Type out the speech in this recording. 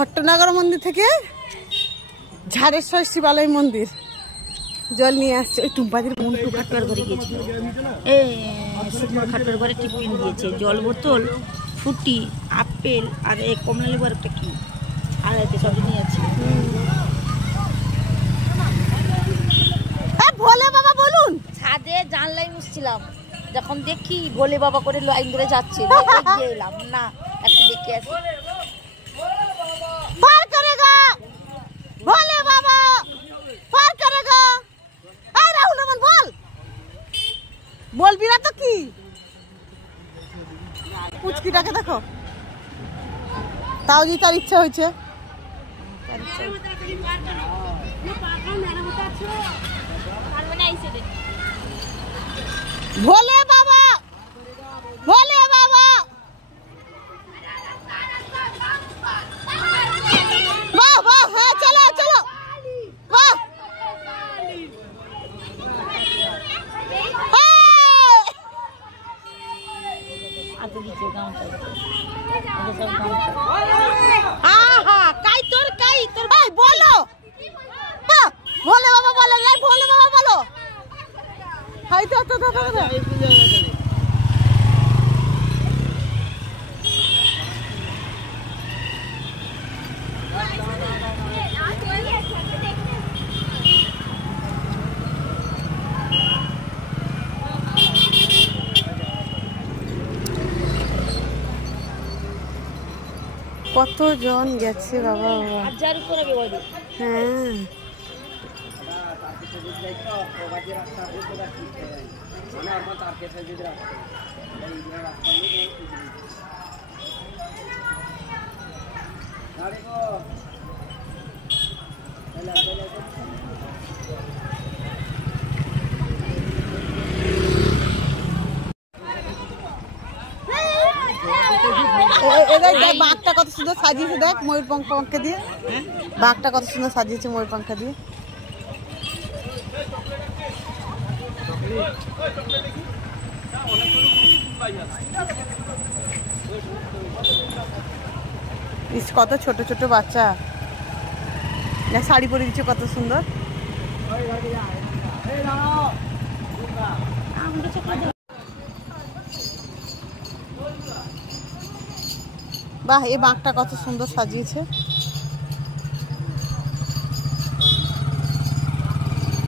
ভট্টনগর মন্দির থেকে ঝাড়েশ্বর শিবালয় মন্দির জল নিয়ে আসছে। ওই টুম্পাদির মন্টু খাটুয়ার ঘরে গিয়েছিল, এই শুকনো খাটুয়ার ঘরে টিফিন দিয়েছে, জল বোতল, ফুটি, আপেল আর এই কমলা লেবু আর একটা কি আর সব নিয়ে আছে। ভোলে বাবা বলুন। ছাদে জানলাই মুছছিলাম, যখন দেখি ভোলে বাবা করে লাইন ধরে যাচ্ছে, এলাম না একটু দেখে আসি। পার করেগা ভোলে বাবা, পার করেগা। এই রাহুল রহমান বল, বলবি না তো কি? পুচকিটাকে দেখো, তাও যদি তার ইচ্ছা হয়েছে। ভোলে বাবা, ভোলে বাবা, বাহ বাহ, হ্যাঁ চলো চলো, বাহ। বলো ভোলে বাবা, বলো ভোলে বাবা, বলো। কতজন গেছে বাবা, হ্যাঁ। বাঘটা কত সুন্দর সাজিয়েছে, দেখ ময়ূর পাখা দিয়ে। বাঘটা কত সুন্দর সাজিয়েছে ময়ূর পাখা দিয়ে। কত ছোট ছোট বাচ্চা, শাড়ি পরে দিচ্ছে কত সুন্দর। বাহ, এই বাঘটা কত সুন্দর সাজিয়েছে।